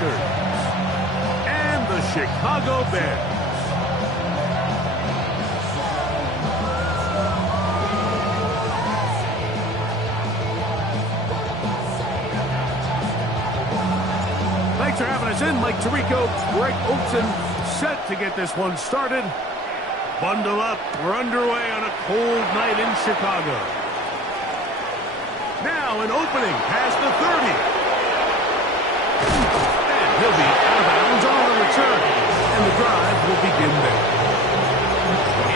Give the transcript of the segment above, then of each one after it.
Packers and the Chicago Bears. Thanks for having us in. Mike Tirico, Greg Olson, set to get this one started. Bundle up. We're underway on a cold night in Chicago. Now an opening past the 30. And he'll be out of bounds on the return. And the drive will begin there.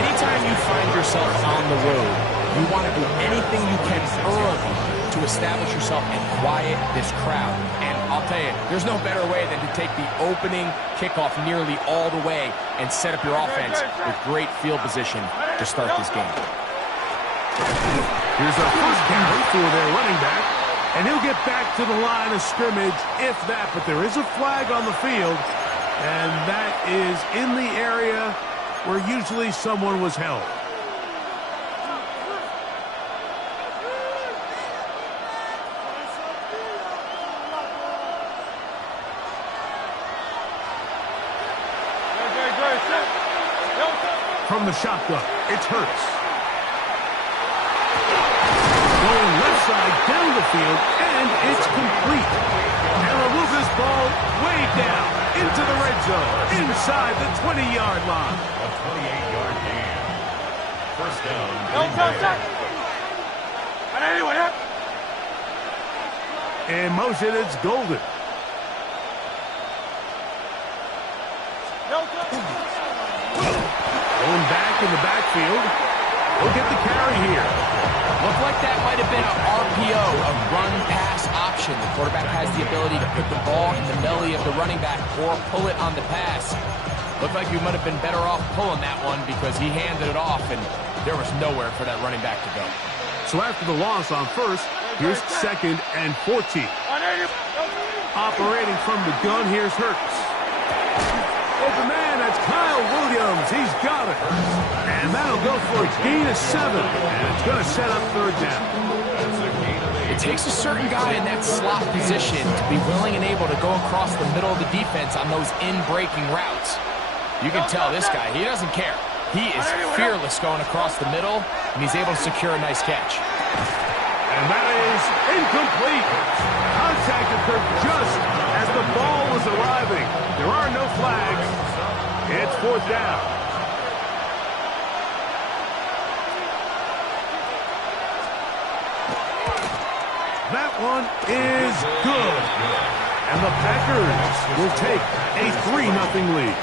Anytime you find yourself on the road, you want to do anything you can early to establish yourself and quiet this crowd. And I'll tell you, there's no better way than to take the opening kickoff nearly all the way and set up your offense with great field position to start this game. Here's a first carry for their running back, and he'll get back to the line of scrimmage, if that, but there is a flag on the field, and that is in the area where usually someone was held. From the shotgun, it's Hurts. Going left side down the field, and it's complete. And we'll move this ball way down into the red zone, inside the 20-yard line. A 28-yard gain. First down. In motion, it's Golden. Going back in the backfield. We'll get the carry here. Looked like that might have been an RPO, a run-pass option. The quarterback has the ability to put the ball in the belly of the running back or pull it on the pass. Looked like you might have been better off pulling that one because he handed it off, and there was nowhere for that running back to go. So after the loss on first, here's 2nd and 14. Operating from the gun, here's Hurts. Open man, that's Kyle Williams. He's got it. And that'll go for a gain of 7. And it's going to set up 3rd down. It takes a certain guy in that slot position to be willing and able to go across the middle of the defense on those in-breaking routes. You can tell this guy, he doesn't care. He is fearless going across the middle, and he's able to secure a nice catch. And that is incomplete. Contact occurred just as the ball was arriving. There are no flags. It's 4th down. That one is good. And the Packers will take a 3-0 lead.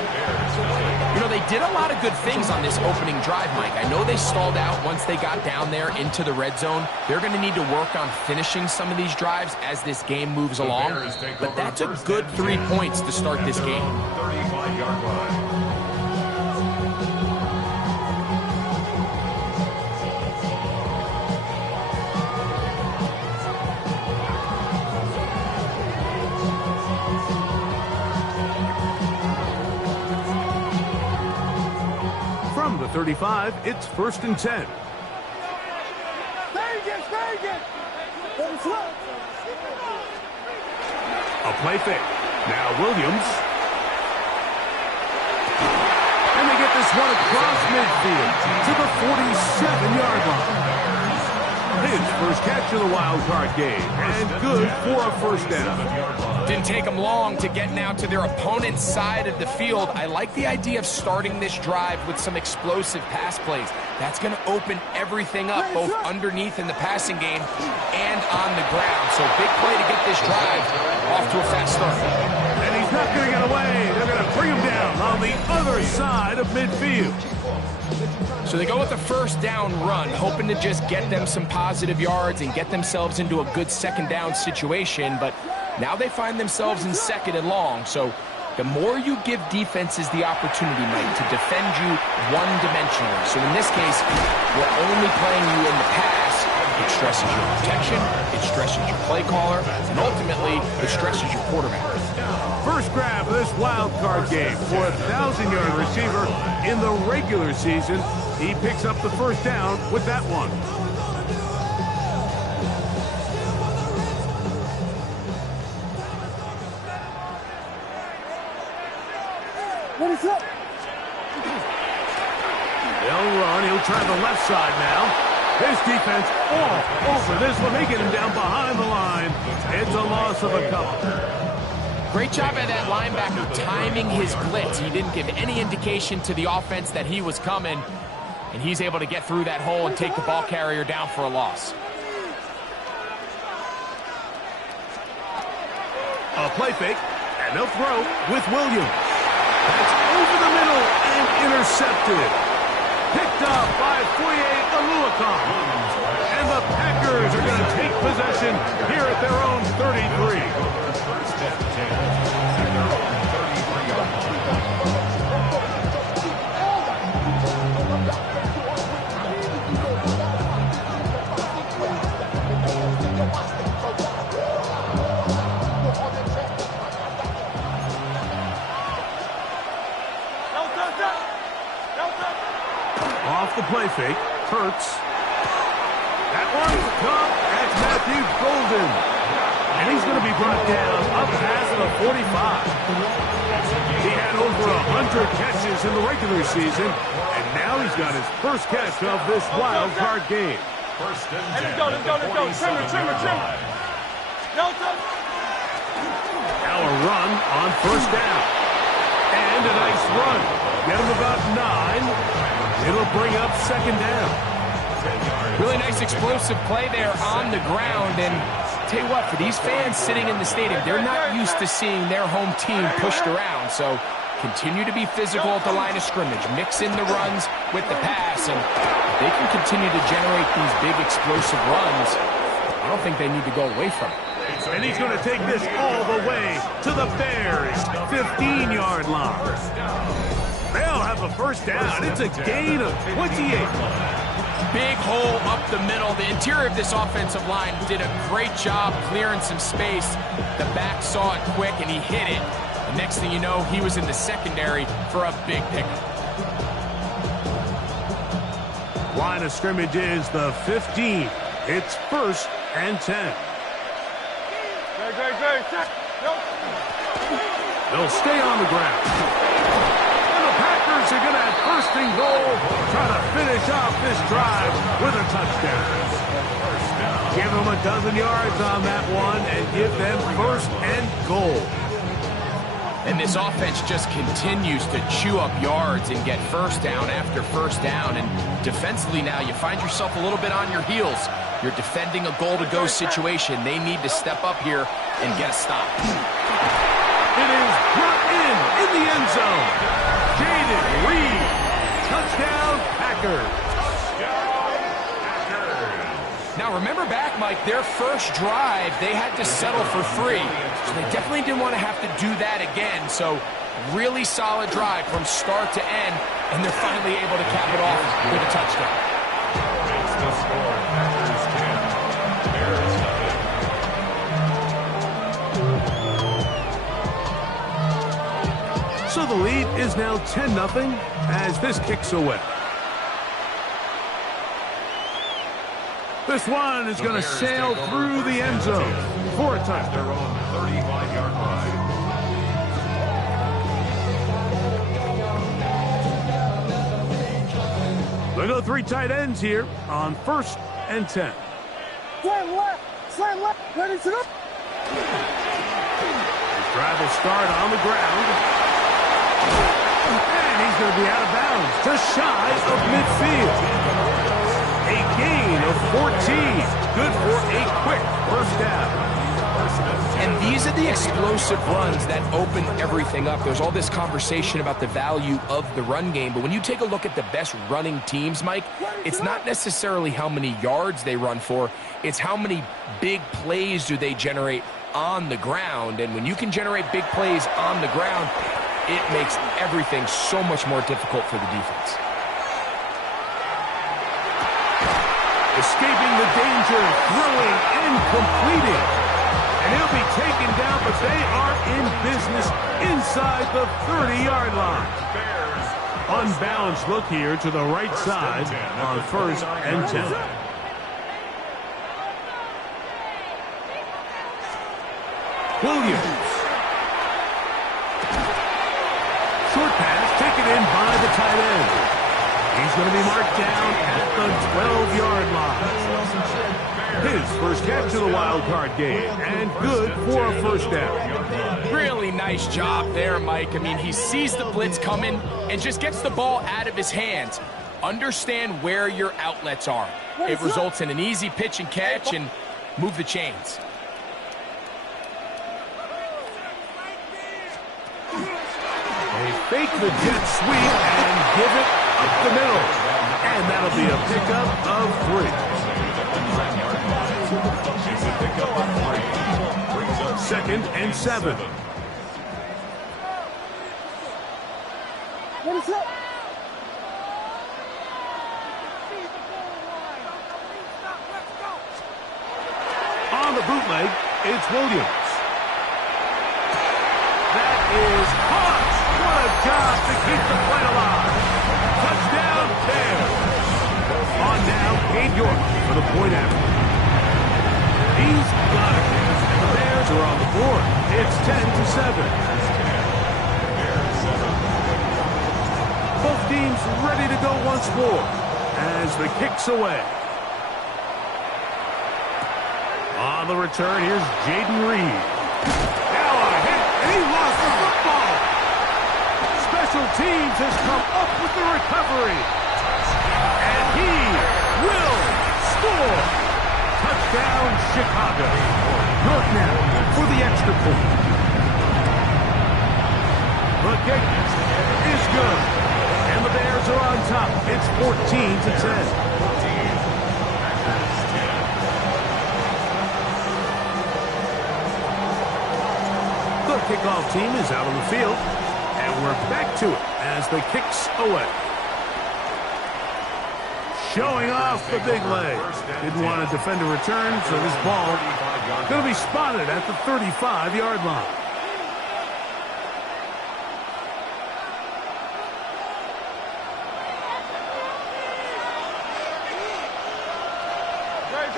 You know, they did a lot of good things on this opening drive, Mike. I know they stalled out once they got down there into the red zone. They're going to need to work on finishing some of these drives as this game moves along. But that's a good 3 points to start this game. 35-yard line. From the 35, it's 1st and 10. A play fake. Now Williams. And they get this one across midfield to the 47-yard line. His first catch of the wild card game, and good for a 1st down. Didn't take them long to get now to their opponent's side of the field. I like the idea of starting this drive with some explosive pass plays. That's going to open everything up, both underneath in the passing game and on the ground. So big play to get this drive off to a fast start. And he's not going to get away. They're going to bring him down on the other side of midfield. So they go with the 1st down run, hoping to just get them some positive yards and get themselves into a good 2nd down situation. But now they find themselves in 2nd and long. So the more you give defenses the opportunity, Mike, to defend you one-dimensionally. So in this case, we're only playing you in the pass. It stresses your protection, it stresses your play caller, and ultimately, it stresses your quarterback. First grab of this wild card game for a 1,000-yard receiver in the regular season. He picks up the 1st down with that one. They'll run. He'll try the left side now. His defense all over this one. They get him down behind the line. It's a loss of a couple. Great job at that linebacker timing his blitz. He didn't give any indication to the offense that he was coming, and he's able to get through that hole and take the ball carrier down for a loss. A play fake, and they'll throw with Williams. That's over the middle and intercepted. Picked up by Foye Oluokun. And the Packers are going to take possession here at their own 33. First and 10. At their own 33-yard Off the play fake, Hurts. That one's caught. That's Matthew Golden. And he's going to be brought down up past the 45. He had over 100 catches in the regular season, and now he's got his first catch of this wild card game. First and 10. Let's go. Trimmer. Now a run on first down. And a nice run. Get him about 9. It'll bring up second down. Really nice explosive play there on the ground. And tell you what, for these fans sitting in the stadium, they're not used to seeing their home team pushed around. So continue to be physical at the line of scrimmage. Mix in the runs with the pass. And if they can continue to generate these big explosive runs, I don't think they need to go away from it. And he's going to take this all the way to the Bears' 15-yard line. They'll have a first down. It's a gain of 28. Big hole up the middle. The interior of this offensive line did a great job clearing some space. The back saw it quick, and he hit it. The next thing you know, he was in the secondary for a big pickup. Line of scrimmage is the 15. It's first and 10. They'll stay on the ground. And the Packers are going to have first and goal, try to finish off this drive with a touchdown. Give them a dozen yards on that one and give them first and goal. And this offense just continues to chew up yards and get first down after first down. And defensively now, you find yourself a little bit on your heels. You're defending a goal-to-go situation. They need to step up here and get a stop. It is brought in the end zone. Jaden Reed. Touchdown, Packers. Now, remember back, Mike, their first drive, they had to settle for 3. So they definitely didn't want to have to do that again. So really solid drive from start to end, and they're finally able to cap it off with a touchdown. It's the score. Packers 10. Bears nothing. So the lead is now 10-0 as this kicks away. This one is going to sail through the end zone for a touchdown. Their own 35-yard line. They go 3 tight ends here on first and 10. Slant left, ready to go. His drive will start on the ground. And he's going to be out of bounds, just shy of midfield. A gain of 14. Good for a quick first down. And these are the explosive runs that open everything up. There's all this conversation about the value of the run game, but when you take a look at the best running teams, Mike, it's not necessarily how many yards they run for, it's how many big plays do they generate on the ground. And when you can generate big plays on the ground, it makes everything so much more difficult for the defense. Escaping the danger, throwing and completing. And he'll be taken down, but they are in business inside the 30-yard line. Unbalanced look here to the right side on first and 10. Williams. Short pass. tight end. He's going to be marked down at the 12-yard line. His first catch of the wild card game, and good for a first down. Really nice job there, Mike. I mean, he sees the blitz coming and just gets the ball out of his hands. Understand where your outlets are. It results in an easy pitch and catch and move the chains. They fake the jet sweep and give it up the middle. And that'll be a pickup of 3. Second and 7. On the bootleg, it's Williams. That is hot. What a job to keep the play alive. Touchdown, Bears. On now, Cade York for the point after. He's got it. And the Bears are on the board. It's 10-7. Both teams ready to go once more as the kick's away. On the return, here's Jaden Reed. Now a hit, and he lost the football. Special teams has come up with the recovery. And he will score. Touchdown, Chicago. York now for the extra point. The kick is good. And the Bears are on top. It's 14-10. The kickoff team is out on the field, and we're back to it as the kick's away. Showing off the big leg. Didn't want to defend a return, so this ball going to be spotted at the 35-yard line.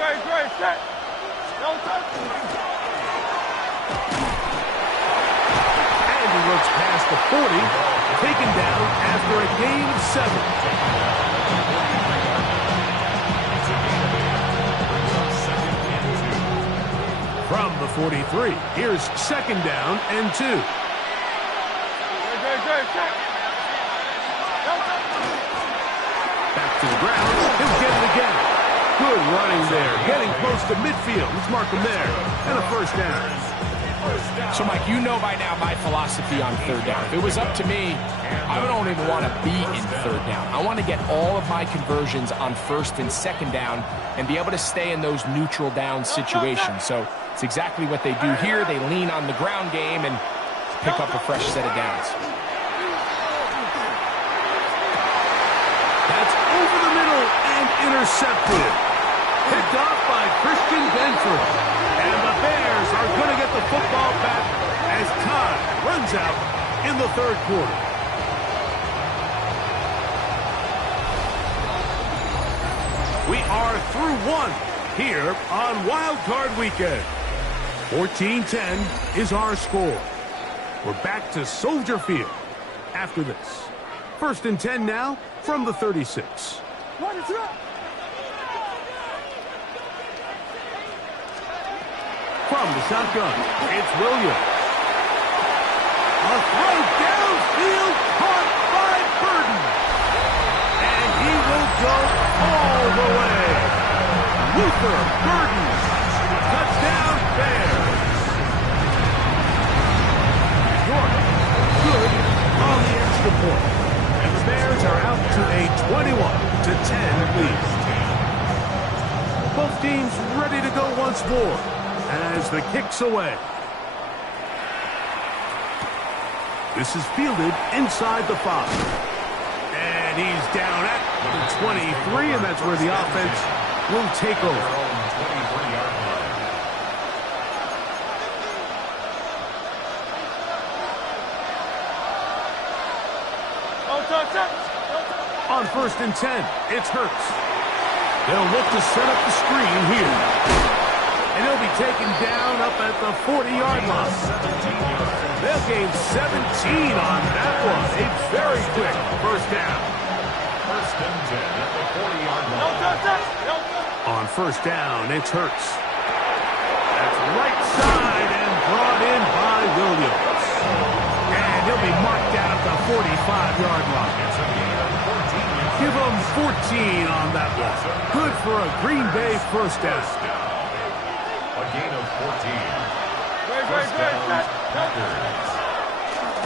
Great, set. Don't touch him. And he looks past the 40, taken down after a gain of 7. From the 43, here's second down and 2. Back to the ground. He'll get it again. Good running there. Getting close to midfield. Let's mark him there. And a first down. So, Mike, you know by now my philosophy on third down. If it was up to me, I don't even want to be in third down. I want to get all of my conversions on first and second down and be able to stay in those neutral down situations. So it's exactly what they do here. They lean on the ground game and pick up a fresh set of downs. That's over the middle and intercepted. Picked off by Christian Benford. And the Bears are going to get the football back as time runs out in the third quarter. We are through one here on Wild Card Weekend. 14-10 is our score. We're back to Soldier Field after this. First and 10 now from the 36. From the shotgun, it's Williams. A throw downfield caught by Burden. And he will go all the way. Luther Burden. Touchdown, Bears. York, good on the extra point. And the Bears are out to a 21-10 lead. Both teams ready to go once more as the kick's away. This is fielded inside the 5. And he's down at the 23, and that's where the offense will take over. On first and 10, it's Hurts. They'll look to set up the screen here. And he'll be taken down up at the 40-yard line. They'll gain 17 on that one. A very quick first down. First and 10 at the 40-yard line. On first down, it's Hurts. That's right side and brought in by Williams. And he'll be marked down at the 45-yard line. It's a gain of 14 yards. Give them 14 on that one. Good for a Green Bay first down. A gain of 14. First down, Packers.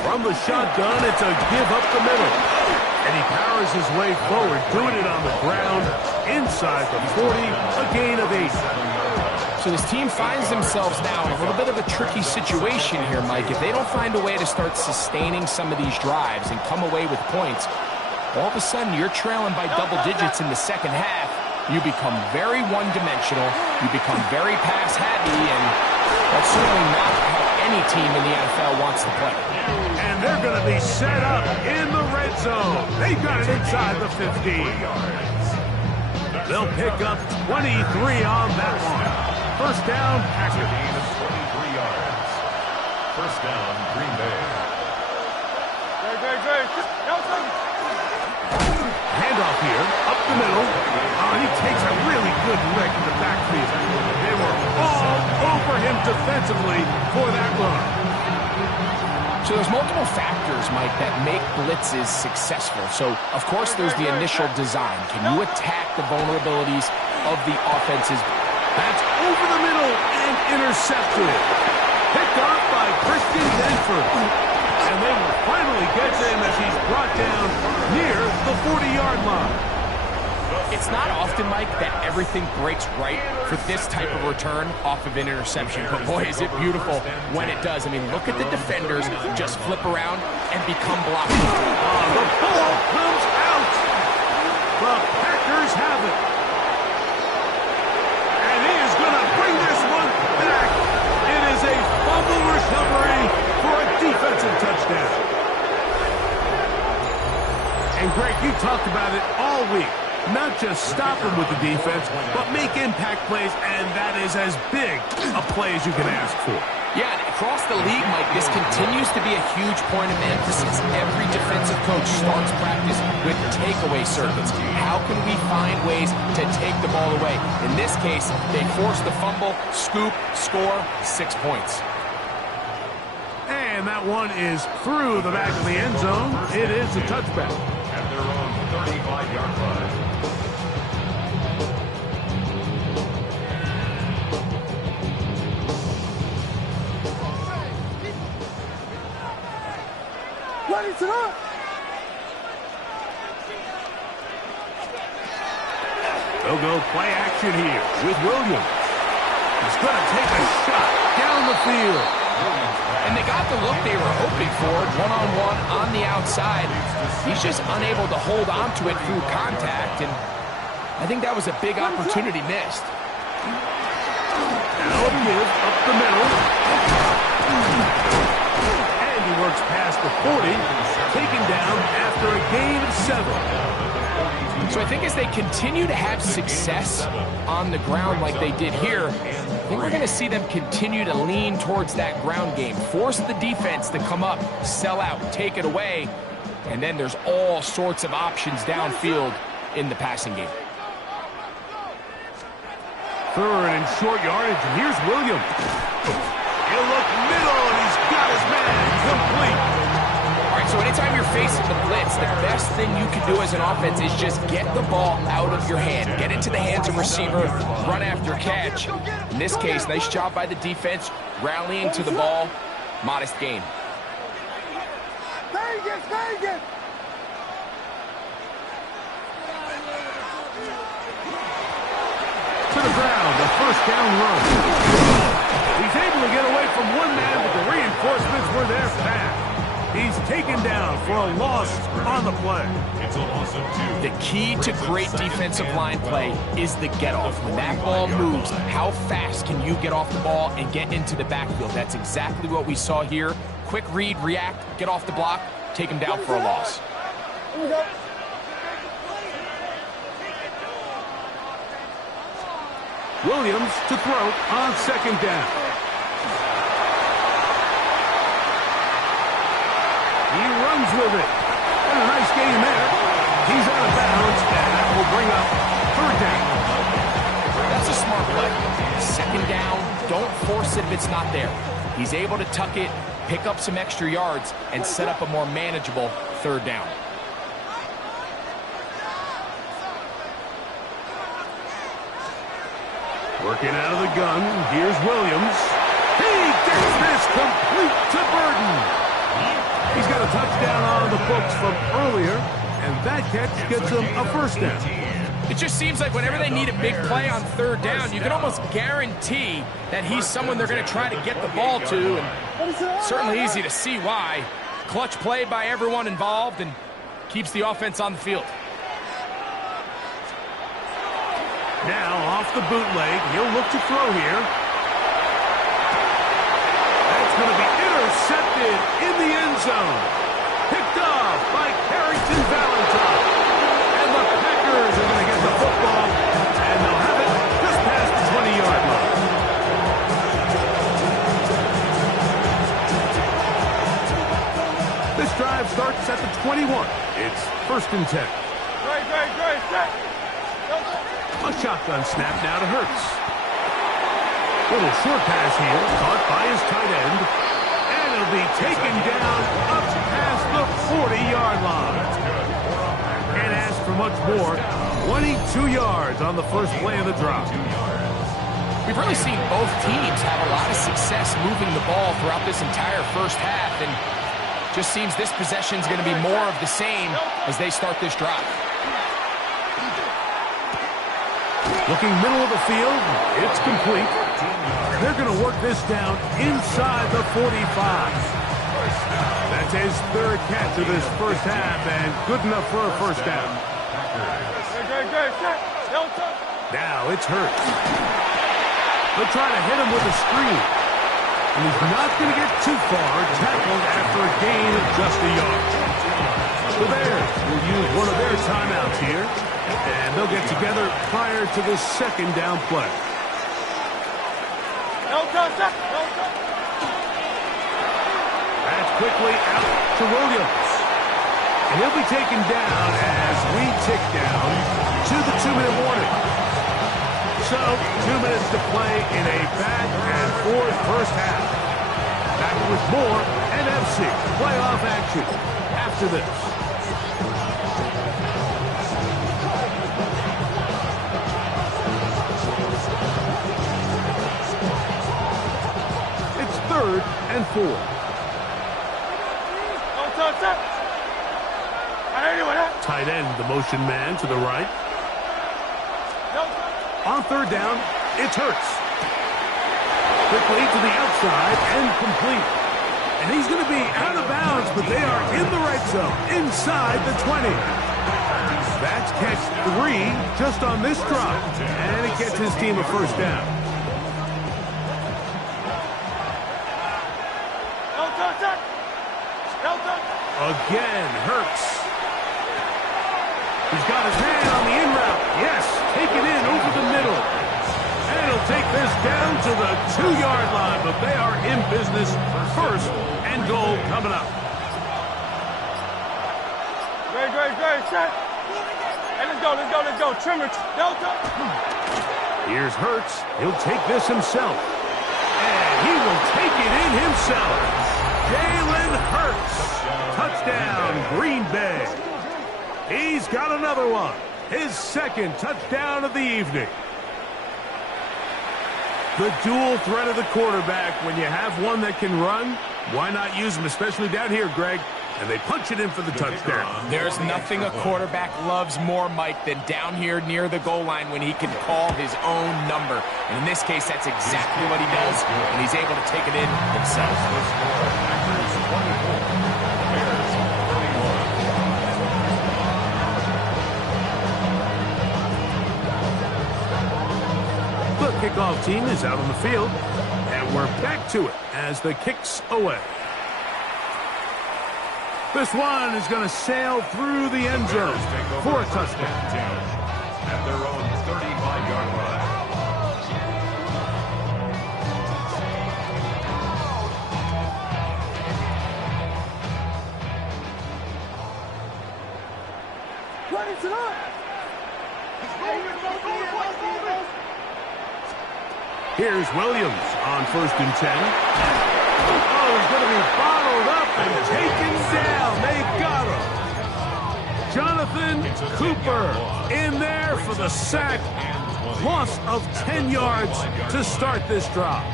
From the shotgun, it's a give up the middle. And he powers his way forward, doing it on the ground, inside the 40, a gain of 8. So this team finds themselves now in a little bit of a tricky situation here, Mike. If they don't find a way to start sustaining some of these drives and come away with points, all of a sudden you're trailing by double digits in the second half. You become very one-dimensional. You become very pass-happy, and that's certainly not how any team in the NFL wants to play. And they're going to be set up in the red zone. They've got it inside the 15. They'll pick up 23 on that one. First down, Packers. Gain of 23 yards. First down, Green Bay. Handoff here, up the middle. And he takes a really good lick in the backfield. They were all over him defensively for that run. So there's multiple factors, Mike, that make blitzes successful. So, of course, there's the initial design. Can you attack the vulnerabilities of the offenses? That's over the middle and intercepted. Picked off by Christian Denford. And they will finally get to him as he's brought down near the 40-yard line. It's not often, Mike, that everything breaks right for this type of return off of an interception. But boy, is it beautiful when it does. I mean, look at the defenders just flip around and become blockers. The ball comes out. The Packers have it. And he is going to bring this one back. It is a fumble recovery for a defensive touchdown. And Greg, you talked about it all week. Not just stop him with the defense, but make impact plays, and that is as big a play as you can ask for. Yeah, across the league, Mike, this continues to be a huge point of emphasis. Every defensive coach starts practice with takeaway circuits. How can we find ways to take the ball away? In this case, they force the fumble, scoop, score, 6 points. And that one is through the back of the end zone. It is a touchback. At their own 35-yard line. They'll go play action here with Williams. He's going to take a shot down the field. And they got the look they were hoping for, one-on-one on the outside. He's just unable to hold on to it through contact, and I think that was a big opportunity missed. Now a give up the middle. And he works past the 40, taken down after a gain of 7. So I think as they continue to have success on the ground like they did here, I think we're going to see them continue to lean towards that ground game. Force the defense to come up, sell out, take it away, and then there's all sorts of options downfield in the passing game. Third and short yardage, and here's Williams. He'll look middle, and he's got his man complete. All right, so anytime you're facing the blitz, the best thing you can do as an offense is just get the ball out of your hand. Get into the hands of receiver, run after catch. In this case, nice job by the defense, rallying to the ball. Modest gain. To the ground, the first down run. He's able to get away from one man, but the reinforcements were there fast. He's taken down for a loss on the play. It's a loss of 2. The key to great defensive line play is the get-off. When that ball moves, how fast can you get off the ball and get into the backfield? That's exactly what we saw here. Quick read, react, get off the block, take him down for a loss. Williams to throw on second down. He runs with it. And a nice game there. He's out of bounds, and that will bring up third down. That's a smart play. Second down, don't force it if it's not there. He's able to tuck it, pick up some extra yards, and set up a more manageable third down. Working out of the gun, here's Williams. He gets this complete to Burden. He's got a touchdown on the books from earlier, and that catch gets him a first down. It just seems like whenever they need a big play on third down, you can almost guarantee that he's someone they're going to try to get the ball to, and certainly easy to see why. Clutch play by everyone involved and keeps the offense on the field. Now off the bootleg, he'll look to throw here. That's going to be intercepted in the end zone. Picked off by Carrington Valentine. And the Packers are going to get the football, and they'll have it just past the 20-yard line. This drive starts at the 21. It's 1st and 10. Great, set. A shotgun snap now to Hurts. Little short pass here, caught by his tight end. And it'll be taken down up past the 40-yard line. Can't ask for much more. 22 yards on the first play of the drive. We've really seen both teams have a lot of success moving the ball throughout this entire first half, and just seems this possession is going to be more of the same as they start this drive. Looking middle of the field, it's complete. They're going to work this down inside the 45. That's his third catch of this first half, and good enough for a first down. Great, set. Now it's Hurts. They'll try to hit him with a screen. And he's not going to get too far, tackled after a gain of just a yard. The Bears will use one of their timeouts here. And they'll get together prior to the second down play. That's quickly out to Williams. And he'll be taken down as we tick down to the 2-minute warning. So, 2 minutes to play in a back-and-forth first half. Back with more NFC playoff action after this. It's 3rd and 4. Tight end, the motion man to the right. On third down, it's Hurts. Quickly to the outside and complete. And he's going to be out of bounds, but they are in the right zone, inside the 20. That's catch 3 just on this drive. And it gets his team a first down. Again, Hurts. He's got his hand on the in route. Yes, take it in over the middle. And he'll take this down to the 2-yard line, but they are in business. 1st and goal coming up. Great, set. Hey, let's go. Trimmer, Delta. Here's Hurts. He'll take this himself. And he will take it in himself. Jalen Hurts. Touchdown, Green Bay. He's got another one. His 2nd touchdown of the evening. The dual threat of the quarterback. When you have one that can run, why not use him, especially down here, Greg? And they punch it in for the touchdown. There's nothing a quarterback loves more, Mike, than down here near the goal line when he can call his own number. And in this case, that's exactly what he does, and he's able to take it in himself. The kickoff team is out on the field, and we're back to it as the kick's away. This one is going to sail through the end zone for a touchdown. At their own 35-yard line. Here's Williams on 1st and 10. Oh, he's going to be bottled up and taken down. They got him. Jonathan Cooper in there for the sack. Loss of 10 yards to start this drive.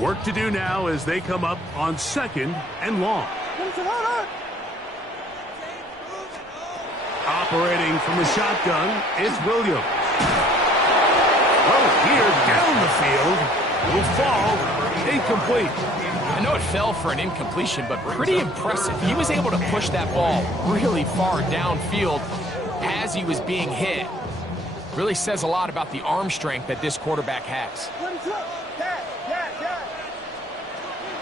Work to do now as they come up on 2nd and long. Operating from the shotgun, it's Williams. Oh, here down the field will fall incomplete. I know it fell for an incompletion, but pretty impressive. He was able to push that ball really far downfield as he was being hit. Really says a lot about the arm strength that this quarterback has.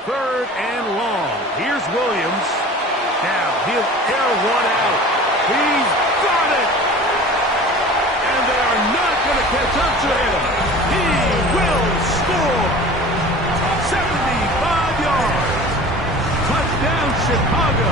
3rd and long. Here's Williams. Now he'll air one out. He's got it! And they are not going to catch up to him. He will score. 75 yards. Touchdown, Chicago.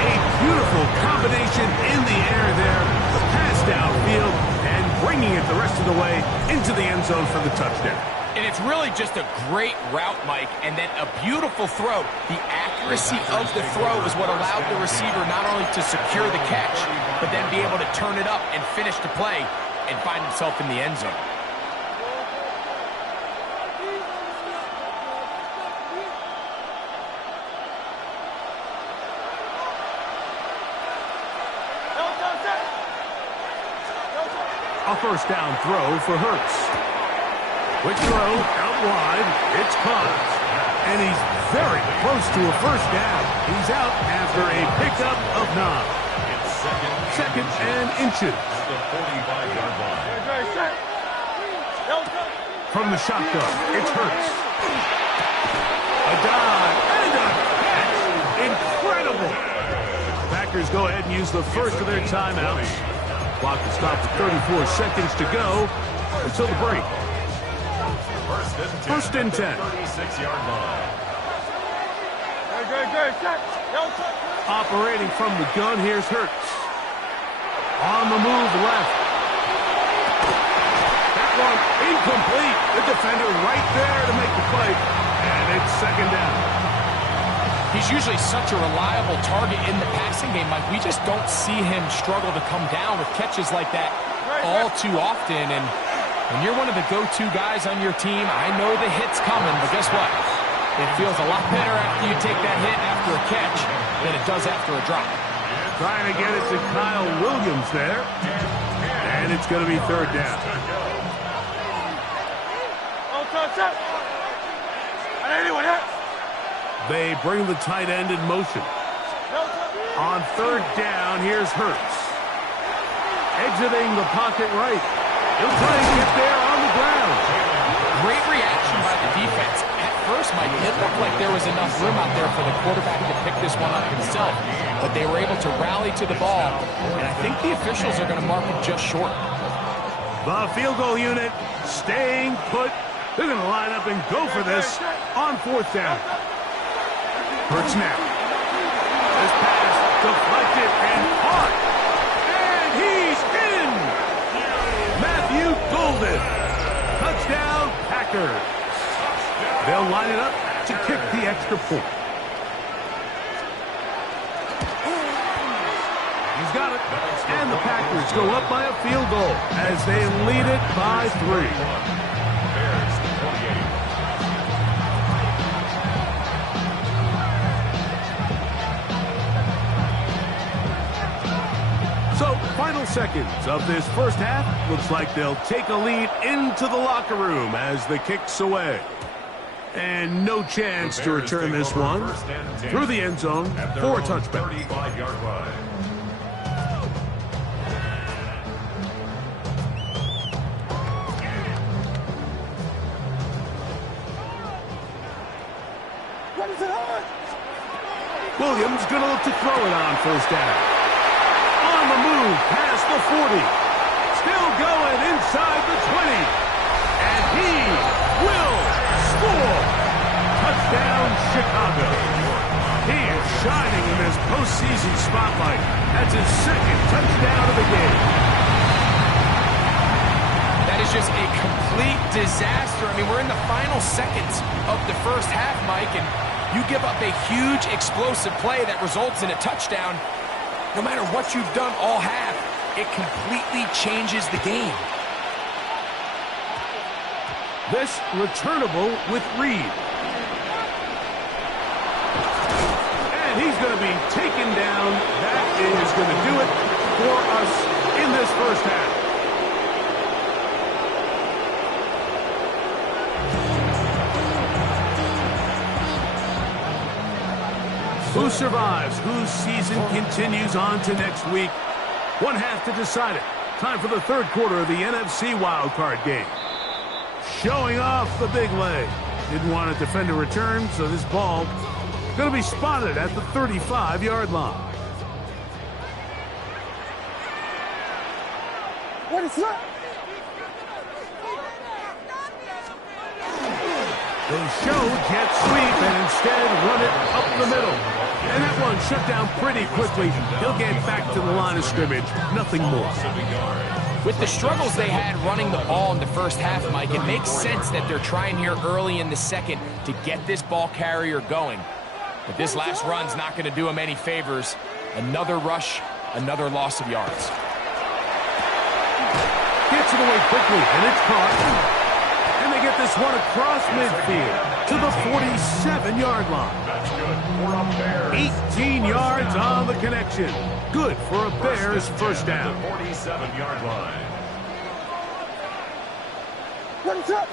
A beautiful combination in the air there. The pass downfield and bringing it the rest of the way into the end zone for the touchdown. And it's really just a great route, Mike, and then a beautiful throw. The accuracy of the throw is what allowed the receiver not only to secure the catch, but then be able to turn it up and finish the play and find himself in the end zone. A 1st down throw for Hurts. Quick throw out wide. It's caught. And he's very close to a 1st down. He's out after a pickup of 9. 2nd and inches. From the shotgun, it's Hurts. A dive and a catch. Incredible. Packers go ahead and use the first of their timeouts. Clock is stopped at 34 seconds to go until the break. 1st and 10. 36-yard line. Operating from the gun, here's Hurts. On the move left. That one incomplete. The defender right there to make the play. And it's 2nd down. He's usually such a reliable target in the passing game, Mike. We just don't see him struggle to come down with catches like that all too often. And when you're one of the go-to guys on your team, I know the hit's coming, but guess what? It feels a lot better after you take that hit after a catch than it does after a drop. Trying to get it to Kyle Williams there. And it's going to be 3rd down. They bring the tight end in motion. On 3rd down, here's Hurts. Exiting the pocket right. He'll try and get there on the ground. Great reaction by the defense. At first, Mike, it looked like there was enough room out there for the quarterback to pick this one up himself. But they were able to rally to the ball. And I think the officials are going to mark it just short. The field goal unit staying put. They're going to line up and go for this on 4th down. Hurts now. This pass deflected and caught. And he's in. Matthew Golden. Touchdown, Packers. They'll line it up to kick the extra point. He's got it. And the Packers go up by a field goal as they lead it by 3. So, final seconds of this first half. Looks like they'll take a lead into the locker room as the kick's away. And no chance to return this one through the end zone for a touchback. 35-yard line. Williams going to look to throw it on 1st down. On the move past the 40. Still going inside the 20. And he will score. Touchdown, Chicago. He is shining in this postseason spotlight. That's his second touchdown of the game. That is just a complete disaster. I mean, we're in the final seconds of the first half, Mike, and you give up a huge explosive play that results in a touchdown. No matter what you've done all half, it completely changes the game. This returnable with Reed. And he's going to be taken down. That is going to do it for us in this first half. Who survives? Whose season continues on to next week? One half to decide it. Time for the third quarter of the NFC wildcard game. Showing off the big leg. Didn't want to defend a return, so this ball going to be spotted at the 35-yard line. What is that? They show jet sweep and instead run it up the middle. And that one shut down pretty quickly. He'll get back to the line of scrimmage. Nothing more. With the struggles they had running the ball in the first half, Mike, it makes sense that they're trying here early in the second to get this ball carrier going. But this last run's not going to do him any favors. Another rush, another loss of yards. Gets it away quickly, and it's caught. And they get this one across midfield to the 47-yard line. 18 yards on the connection. Good for a Bears first down. 47-yard line. What is that?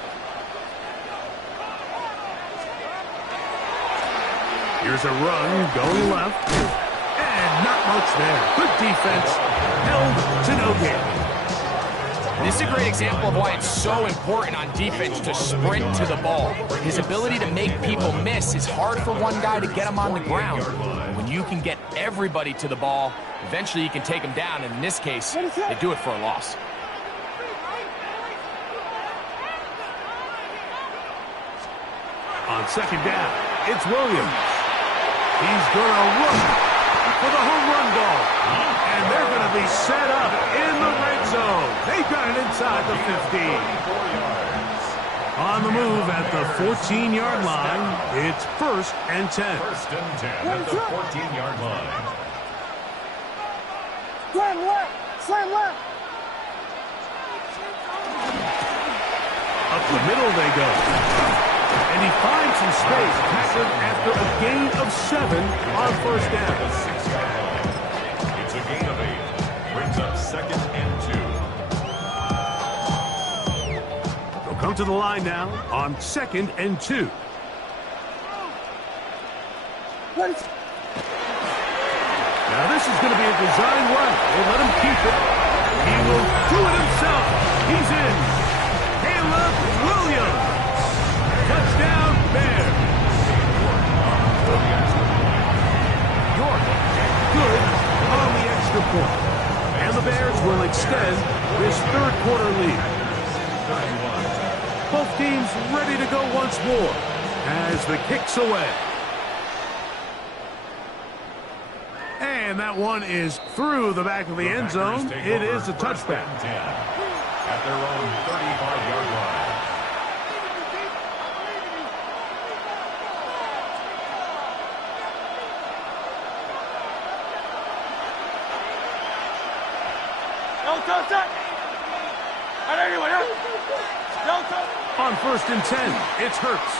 Here's a run going left. And not much there. Good defense. Held to no gain. This is a great example of why it's so important on defense to sprint to the ball. His ability to make people miss is hard for one guy to get him on the ground. When you can get everybody to the ball, eventually you can take them down, and in this case, they do it for a loss. On second down, it's Williams. He's going to run for the home run ball. And they're going to be set up in the red zone. They got it inside the 15. On the move at the 14-yard line, it's 1st and 10. 1st and 10 at the 14-yard line. Slam left! Slam left! Up the middle they go. And he finds some space, tackled after a gain of 7 on 1st down. It's a gain of 8. Brings up 2nd and 2. They'll come to the line now on 2nd and 2. Now this is going to be a design run. They let him keep it. He will do it himself. He's in. Caleb Williams. Touchdown, Bears. York, good on the extra point. And the Bears will extend this third quarter lead. Both teams ready to go once more as the kick's away. And that one is through the back of the end zone. It is a touchback. At their own 35-yard line. Don't touch that! And anyone else? Don't touch! On 1st and 10, it's Hurts.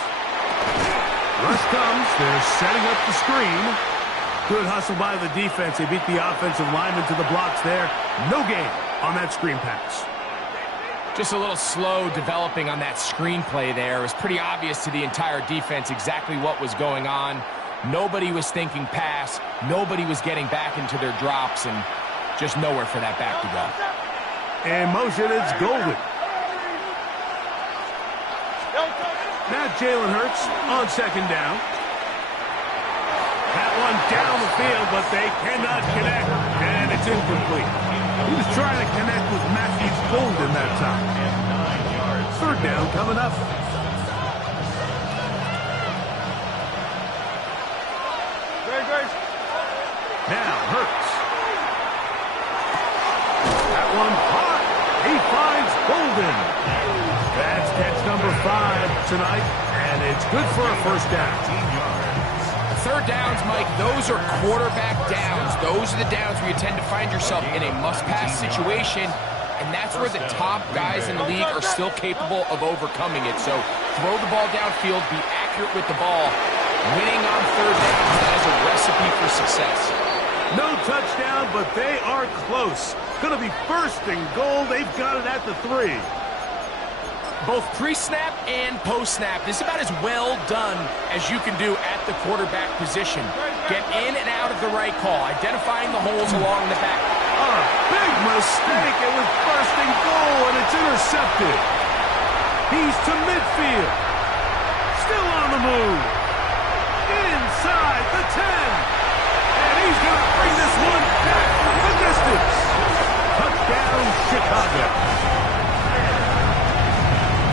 Rush comes. They're setting up the screen. Good hustle by the defense. They beat the offensive lineman to the blocks there. No gain on that screen pass. Just a little slow developing on that screen play there. It was pretty obvious to the entire defense exactly what was going on. Nobody was thinking pass. Nobody was getting back into their drops, and just nowhere for that back to go. In motion, it's Golden. Now Jalen Hurts on 2nd down. That one down the field, but they cannot connect, and it's incomplete. He was trying to connect with Matthew Golden that time. 3rd down coming up. Great, great. Now Hurts. That one hot. He finds Golden. That's catch number 5 tonight, and it's good for a first down. Third downs, Mike, those are quarterback downs. Those are the downs where you tend to find yourself in a must-pass situation, and that's where the top guys in the league are still capable of overcoming it. So throw the ball downfield, be accurate with the ball. Winning on third downs, that is a recipe for success. No touchdown, but they are close. Going to be first and goal. They've got it at the 3. Both pre-snap and post-snap, this is about as well done as you can do at the quarterback position. Get in and out of the right call, identifying the holes along the back. A big mistake. It was first and goal, and it's intercepted. He's to midfield. Still on the move. Inside the 10. And he's going to bring this one back the distance. Touchdown, Chicago.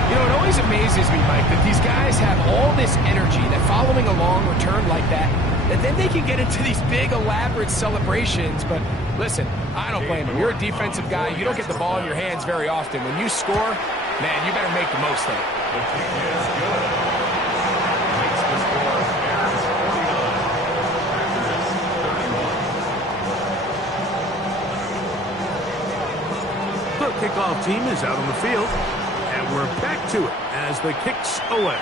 You know, it always amazes me, Mike, that these guys have all this energy, that following a long return like that, and then they can get into these big, elaborate celebrations. But listen, I don't blame them. You're a defensive guy. You don't get the ball in your hands very often. When you score, man, you better make the most of it. The kick is good. Makes the score Bears 49, Packers 31. The kickoff team is out on the field. And we're back to it as the kick's away.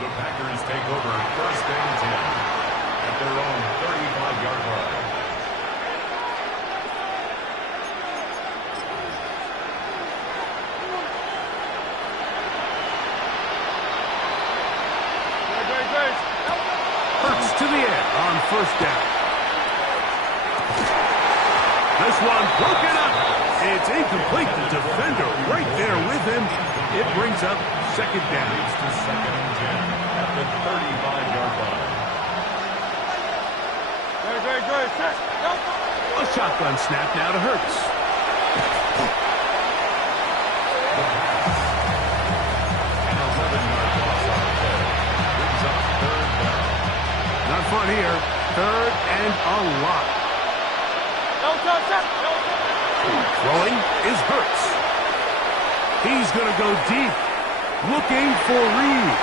The Packers take over first and 10 at their own 35-yard line. Hurts to the air on first down. This one broken up. It's incomplete. The defender right there with him. It brings up second down. Leads to second and 10 at the 35-yard line. A shotgun snap now to Hurts. An 11-yard loss on the play. Brings up third down. Not fun here. Third and a lot. Throwing is Hurts. He's going to go deep, looking for Reed.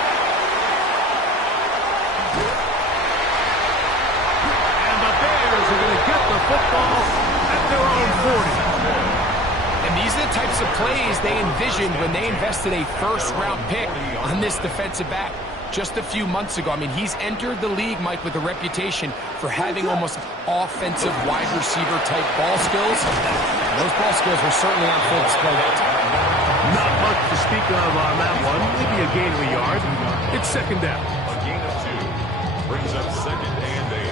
And the Bears are going to get the football at their own 40. And these are the types of plays they envisioned when they invested a first-round pick on this defensive back just a few months ago. I mean, he's entered the league, Mike, with a reputation for having almost offensive wide receiver type ball skills. And those ball skills were certainly on full display that time. Not much to speak of on that one. Maybe a gain of a yard. It's second down. A gain of 2 brings up second and 8.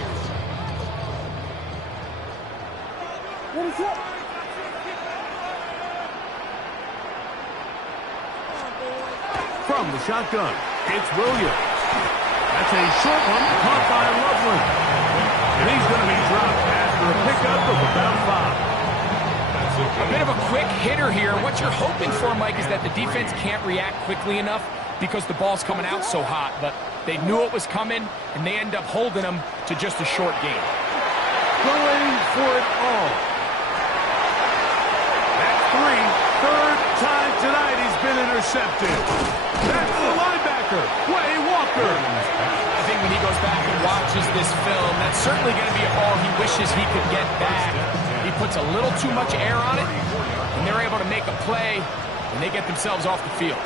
From the shotgun, it's Williams. That's a short one caught by Loveland. And he's going to be dropped after a pickup of about 5. A bit of a quick hitter here. What you're hoping for, Mike, is that the defense can't react quickly enough because the ball's coming out so hot. But they knew it was coming, and they end up holding them to just a short gain. Going for it all. That's 3. Third time tonight he's been intercepted. That's the linebacker, Quay Walker. I think when he goes back and watches this film, that's certainly going to be a ball he wishes he could get back. He puts a little too much air on it, and they're able to make a play, and they get themselves off the field.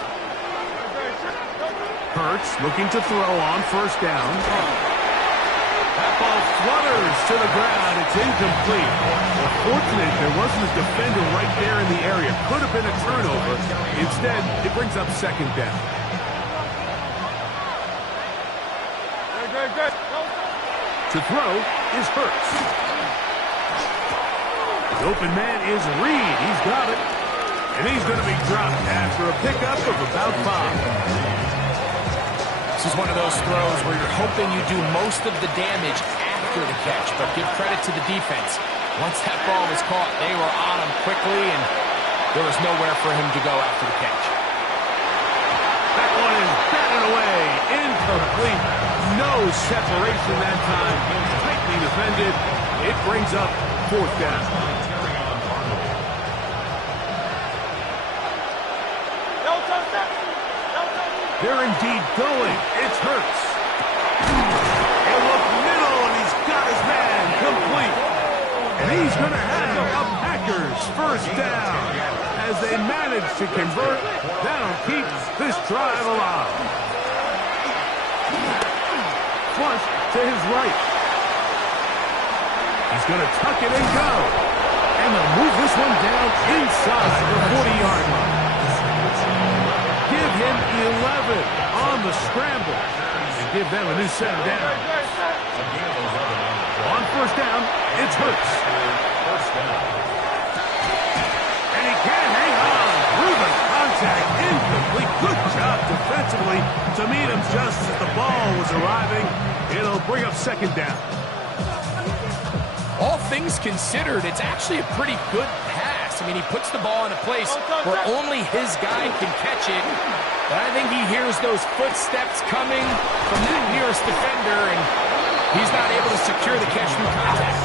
Hurts looking to throw on first down. That ball flutters to the ground. It's incomplete. Fortunate there wasn't a defender right there in the area. Could have been a turnover. Instead, it brings up second down. To throw is Hurts. The open man is Reed. He's got it. And he's going to be dropped after a pickup of about 5. This is one of those throws where you're hoping you do most of the damage after the catch, but give credit to the defense. Once that ball was caught, they were on him quickly, and there was nowhere for him to go after the catch. That one is batted away. incomplete. No separation that time. Tightly defended. It brings up fourth down. They're indeed going. It's Hurts. He'll look middle, and he's got his man complete. And he's going to have a Packers first down as they manage to convert. That'll keep this drive alive. Flush to his right. He's going to tuck it and go. And they'll move this one down inside the 40-yard line. Give him 11 on the scramble and give them a new set down. On first down, it's Hurts. And he can't hang on through the contact. Incomplete. Good job defensively to meet him just as the ball was arriving. It'll bring up second down. All things considered, it's actually a pretty good pass. I mean, he puts the ball in a place where only his guy can catch it. But I think he hears those footsteps coming from that nearest defender, and he's not able to secure the catch through contact.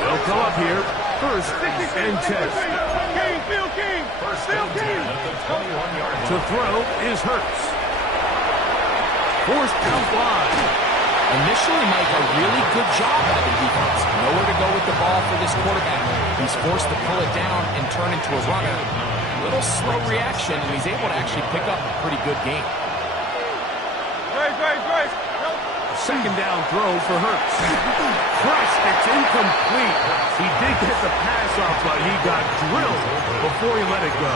They'll come up here. First and 10. To throw is Hurts. Forced out wide. Initially, Mike, a really good job by the defense. Nowhere to go with the ball for this quarterback. He's forced to pull it down and turn into a runner. A little slow reaction, and he's able to actually pick up a pretty good game. Second down throw for Hurts. Crushed, it's incomplete. He did get the pass off, but he got drilled before he let it go.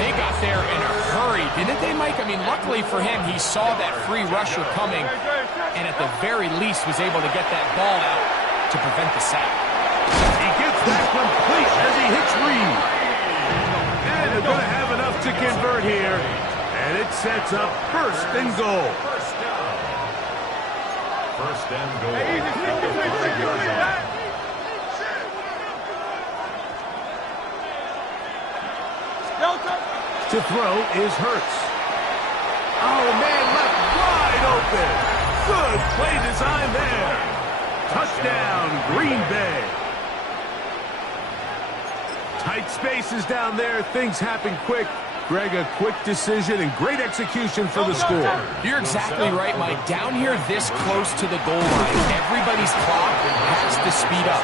They got there in a hurry, didn't they, Mike? I mean, luckily for him, he saw that free rusher coming, and at the very least was able to get that ball out to prevent the sack. He gets that complete as he hits Reed. And they're going to have enough to convert here, and it sets up first and goal. First and goal. To throw is Hurts. Oh, man, left wide open. Good play design there. Touchdown, Green Bay. Tight spaces down there. Things happen quick. Greg, a quick decision and great execution for the score. You're exactly right, Mike. Down here this close to the goal line, everybody's clock has to speed up.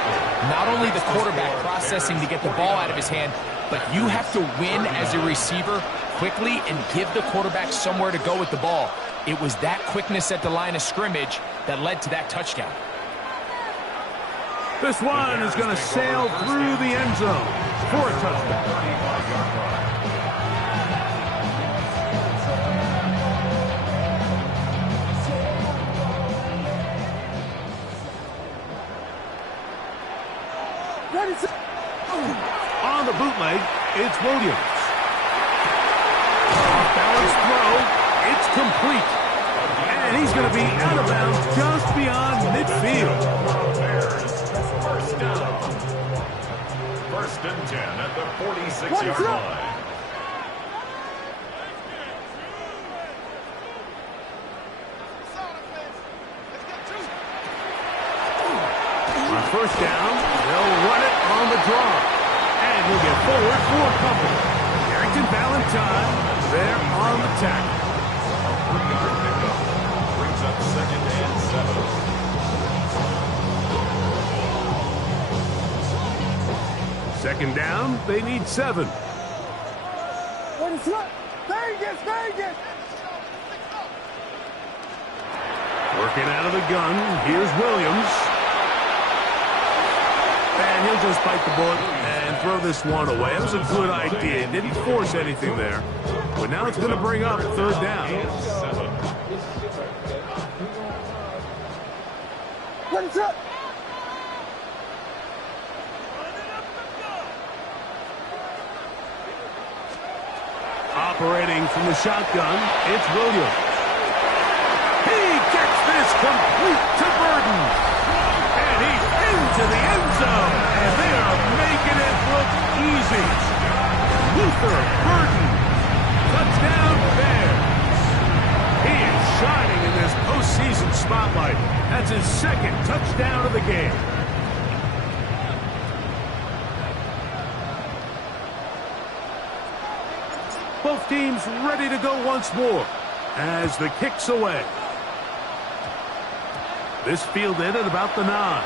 Not only the quarterback processing to get the ball out of his hand, but you have to win as a receiver quickly and give the quarterback somewhere to go with the ball. It was that quickness at the line of scrimmage that led to that touchdown. This one is going to sail through the end zone for a touchdown. On the bootleg, it's Williams. Off-balance throw, it's complete. And he's going to be out of bounds just beyond midfield. First down. First and 10 at the 46-yard line. On first down, they'll run it on the draw. And he'll get forward for a couple. Carrington Valentine there on the tackle. 3-yard pickup. Brings up second and 7. Second down, they need 7. Vegas! Working out of the gun, here's Williams. And he'll just bite the bullet and throw this one away. It was a good idea. Didn't force anything there. But now it's going to bring up third down. What's up? Operating from the shotgun, it's Williams. He gets this complete to Burden. And he's into the end zone. And they are making it look easy. Luther Burden. Touchdown Bears. He is postseason spotlight. That's his second touchdown of the game. Both teams ready to go once more as the kick's away. This fielded at about the 9.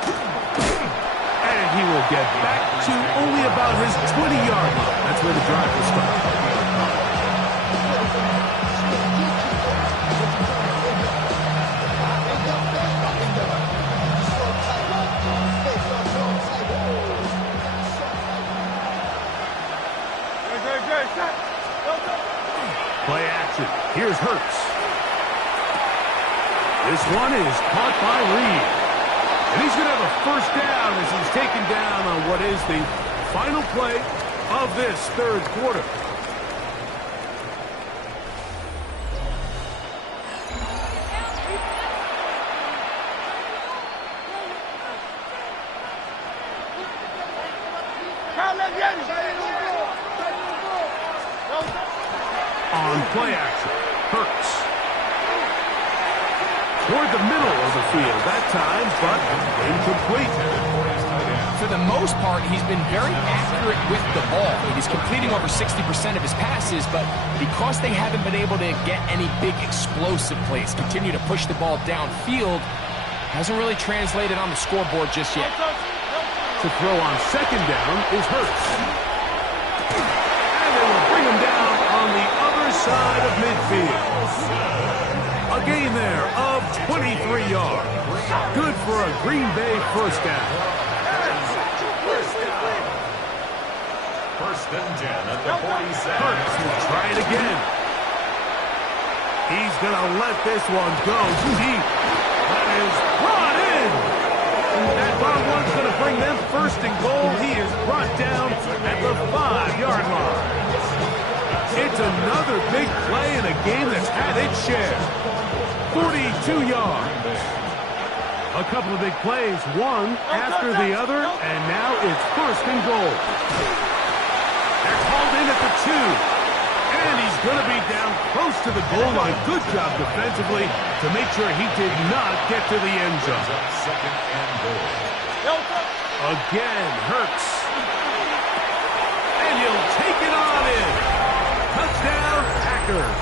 And he will get back to only about his 20-yard line. That's where the drive will start. Play action. Here's Hurts. This one is caught by Reed. And he's going to have a first down as he's taken down on what is the final play of this third quarter. On play action, Hurts. Toward the middle of the field that time, but incomplete. For the most part, he's been very accurate with the ball. He's completing over 60% of his passes, but because they haven't been able to get any big explosive plays, continue to push the ball downfield, hasn't really translated on the scoreboard just yet. To throw on second down is Hurts. And they will bring him down on the other side of midfield. A gain there of 23 yards. Good for a Green Bay first down. First and 10 at the 47. Hurts will try it again. He's going to let this one go deep. That is brought in. That long one's going to bring them first and goal. He is brought down at the 5-yard line. It's another big play in a game that's had its share. 42 yards. A couple of big plays, one after the other, and now it's first and goal. They're called in at the 2. And he's going to be down close to the goal line. Good job defensively to make sure he did not get to the end zone. Second and goal. Again, Hurts. And he'll take it on in. Touchdown, Packers.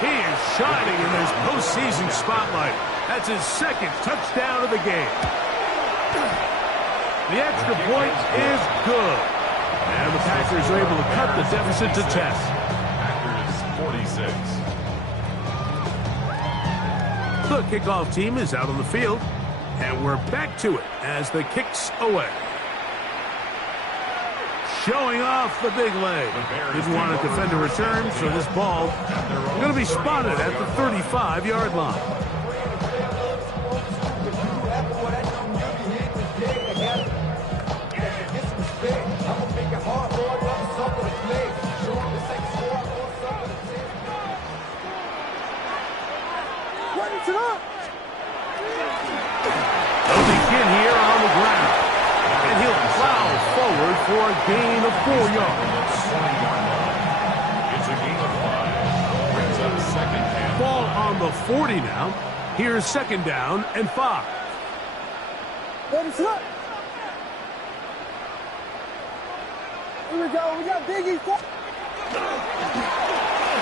He is shining in this postseason spotlight. That's his second touchdown of the game. The extra point is good. And the Packers are able to cut the deficit to 10. Packers 46. The kickoff team is out on the field. And we're back to it as the kick's away. Showing off the big leg. Didn't want to defend a return, so this ball is going to be spotted at the 35-yard line. They'll begin here on the ground. And he'll plow forward for a gain of 4 yards. It's a gain of 5. Brings up second and Ball on the 40 now. Here's second down and 5. Here we go. We got Biggie.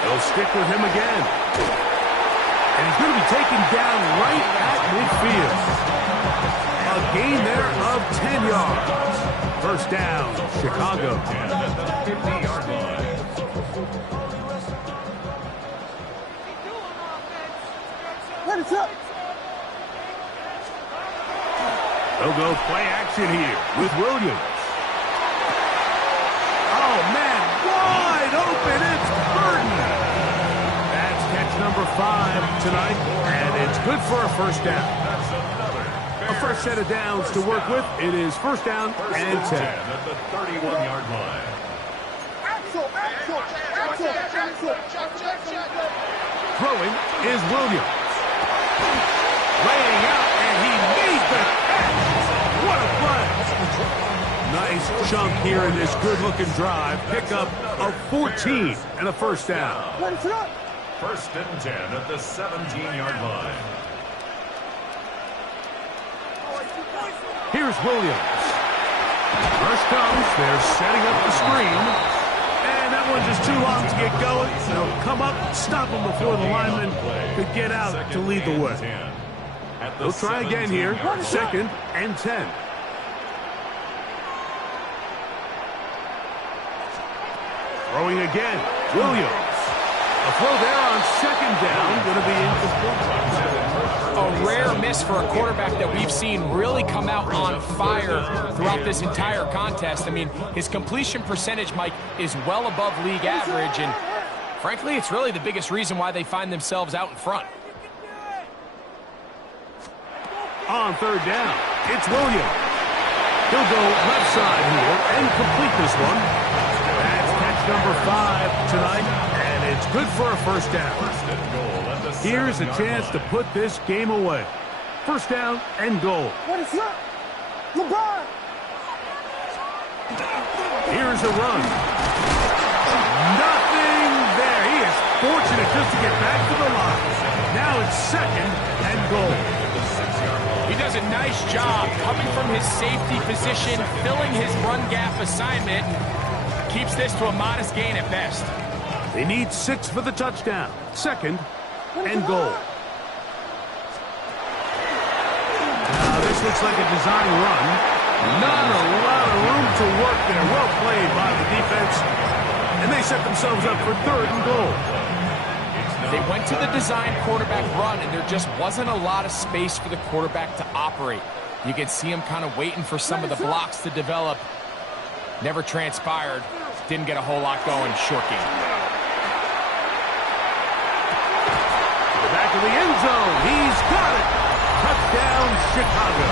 They'll stick with him again. And he's going to be taken down right at midfield. A gain there of 10 yards. First down, Chicago. 10 at the 50-yard line. Let it up. They'll go play action here with Williams. Oh, man, wide open. It's Burton. That's catch number 5 tonight, and it's good for a first down. A fresh set of downs to work with. It is first down and 10. At the 31-yard line. Throwing is Williams. Laying out, and he made the catch. What a play. Nice chunk here in this good-looking drive. Pickup of 14 and a first down. First and 10 at the 17-yard line. Here's Williams. Rush comes. They're setting up the screen. And that one just too long to get going. They'll come up, stop him before the lineman could get out to lead the way. They'll try again here. Second and 10. Throwing again. Williams. A throw there on second down. Going to be incomplete. A rare miss for a quarterback that we've seen really come out on fire throughout this entire contest. I mean, his completion percentage, Mike, is well above league average, and frankly, it's really the biggest reason why they find themselves out in front. On third down, it's Williams. He'll go left side here and complete this one. That's catch number 5 tonight, and it's good for a first down. Here's a chance to put this game away. First down and goal. What is up? LeBron! Here's a run. Nothing there. He is fortunate just to get back to the line. Now it's second and goal. He does a nice job coming from his safety position, filling his run gap assignment, and keeps this to a modest gain at best. They need 6 for the touchdown. Second and goal. Now this looks like a design run. Not a lot of room to work there. Well played by the defense. And they set themselves up for third and goal. They went to the design quarterback run, and there just wasn't a lot of space for the quarterback to operate. You can see him kind of waiting for some of the blocks to develop. Never transpired. Didn't get a whole lot going. Short game. Back of the end zone. He's got it. Touchdown, Chicago.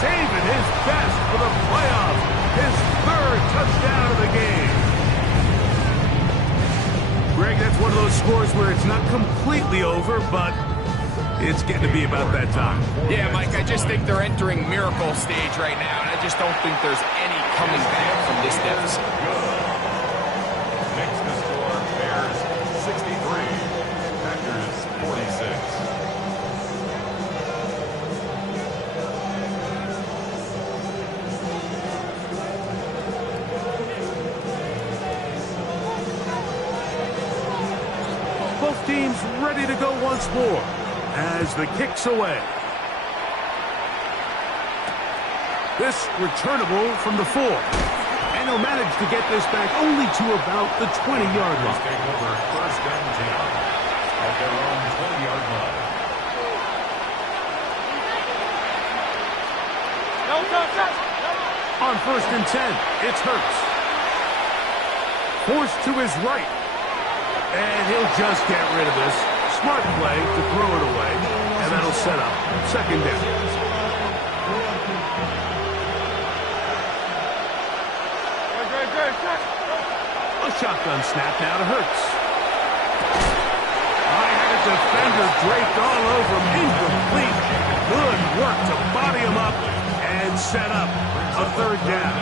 Saving his best for the playoffs. His 3rd touchdown of the game. Greg, that's one of those scores where it's not completely over, but it's getting to be about that time. Yeah, Mike, I just think they're entering miracle stage right now, and I just don't think there's any coming back from this deficit. Makes the score Bears 63, Packers 46. Both teams ready to go once more as the kick's away. This returnable from the 4. And he'll manage to get this back only to about the 20-yard line. Take over first and 10 at their own 20-yard line. On first and 10, it's Hurts. Forced to his right. And he'll just get rid of this. Smart play to throw it away. And that'll set up second down. A shotgun snap now to Hurts. I had a defender draped all over him. Incomplete. Good work to body him up and set up a third down.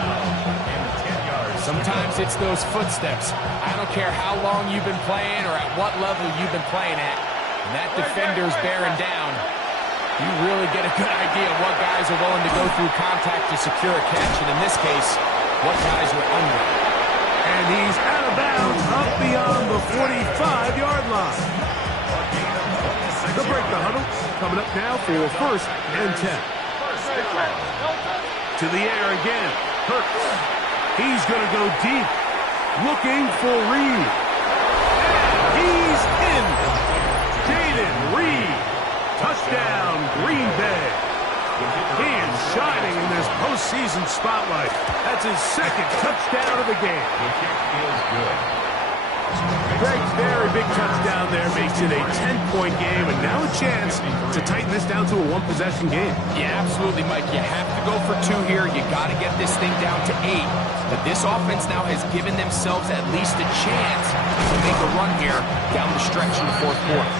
Sometimes it's those footsteps. I don't care how long you've been playing or at what level you've been playing at. When that defender's bearing down, you really get a good idea of what guys are willing to go through contact to secure a catch, and in this case, what guys are under. And he's out of bounds up beyond the 45-yard line. They'll break the huddle. Coming up now for first and 10. To the air again. Hurts. He's going to go deep. Looking for Reed. And he's in. Jaden Reed. Touchdown, Green Bay. He is shining in this postseason spotlight. That's his 2nd touchdown of the game. The kick feels good. Greg's very big touchdown there makes it a 10-point game, and now a chance to tighten this down to a one-possession game. Yeah, absolutely, Mike. You have to go for 2 here. You got to get this thing down to 8. But this offense now has given themselves at least a chance to make a run here down the stretch in the 4th quarter.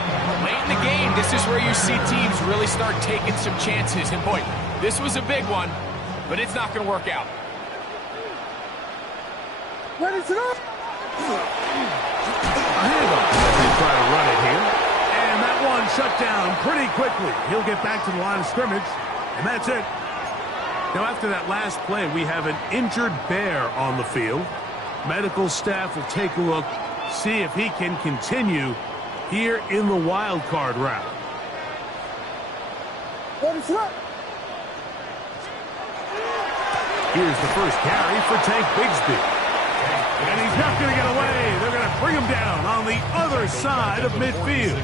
Late in the game, this is where you see teams really start taking some chances. And boy, this was a big one, but it's not going to work out. Ready to go? A handoff. They try to quickly. He'll get back to the line of scrimmage, and that's it. Now, after that last play, we have an injured Bear on the field. Medical staff will take a look, see if he can continue here in the wild card route. Here's the first carry for Tank Bigsby. And he's not going to get away. They're going to bring him down on the other side of midfield.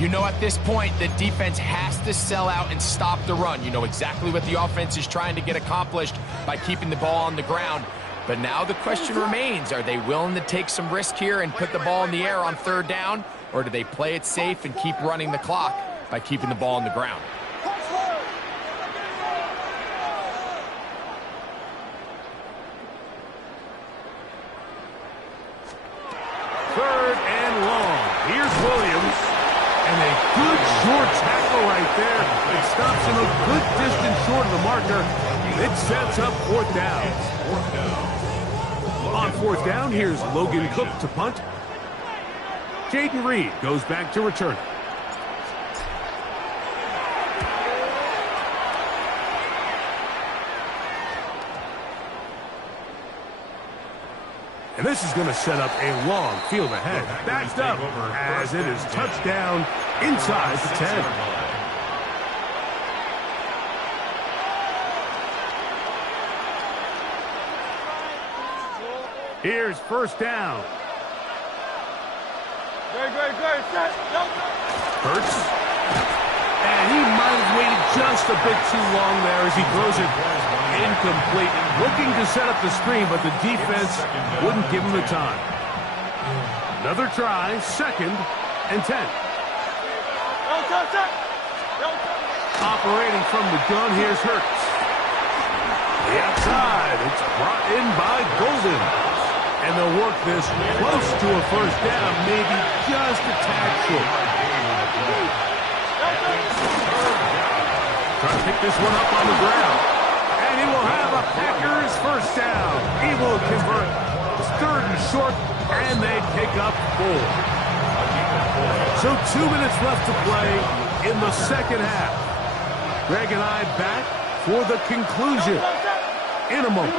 You know, at this point, the defense has to sell out and stop the run. You know exactly what the offense is trying to get accomplished by keeping the ball on the ground. But now the question remains, are they willing to take some risk here and put the ball in the air on third down? Or do they play it safe and keep running the clock by keeping the ball on the ground? Third and long. Here's Williams. And a good short tackle right there. It stops him a good distance short of the marker. It sets up fourth down. On fourth down, here's Logan Cook to punt. Jaden Reed goes back to return. And this is going to set up a long field ahead. Backed up as it is touchdown inside the 10. Here's first down. Good. Set. Hurts. And he might have waited just a bit too long there as he throws it incomplete. Looking to set up the screen, but the defense wouldn't give him the time. Another try, second and 10. Operating from the gun, here's Hurts. The outside, it's brought in by Golden. And they'll work this close to a first down, maybe just a tad short. Trying to pick this one up on the ground. And he will have a Packers first down. He will convert. It's third and short, and they pick up 4. So 2 minutes left to play in the second half. Greg and I back for the conclusion in a moment.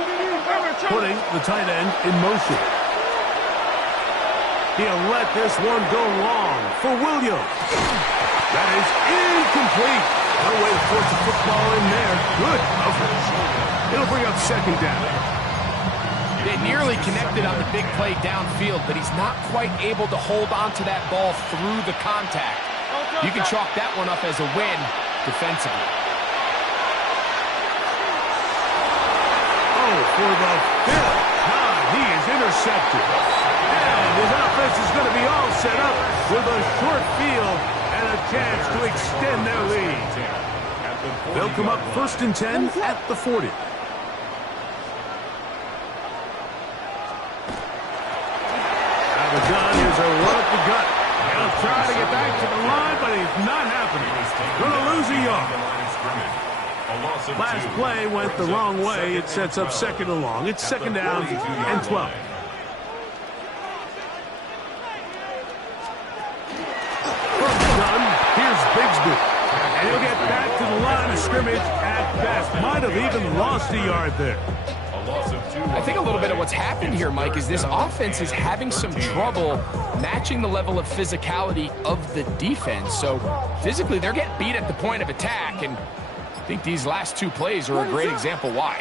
Putting the tight end in motion. He'll let this one go long for Williams. That is incomplete. No way to force the football in there. Good coverage. It'll bring up second down. They nearly connected on the big play downfield, but he's not quite able to hold on to that ball through the contact. You can chalk that one up as a win defensively. For the fifth time, he is intercepted. And his offense is going to be all set up with a short field and a chance to extend their lead. They'll come up first and 10 at the 40. Out of the gun, here's a run up the gut. He'll try to get back to the line, but it's not happening. Going to lose a yard. Last play went the wrong way. It sets up second and long. It's second down and 12. From the gun, here's Bigsby. And he'll get back to the line of scrimmage at best. Might have even lost a yard there. I think a little bit of what's happened here, Mike, is this offense is having some trouble matching the level of physicality of the defense. So physically, they're getting beat at the point of attack, and I think these last two plays are a great example why.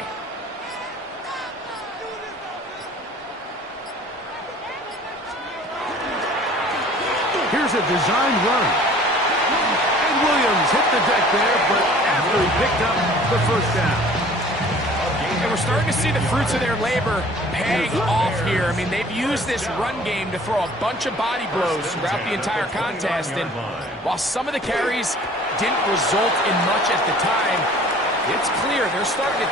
Here's a design run. And Williams hit the deck there, but after he picked up the first down. And we're starting to see the fruits of their labor paying off here. I mean, they've used this run game to throw a bunch of body blows throughout the entire contest. And while some of the carries didn't result in much at the time, it's clear they're starting to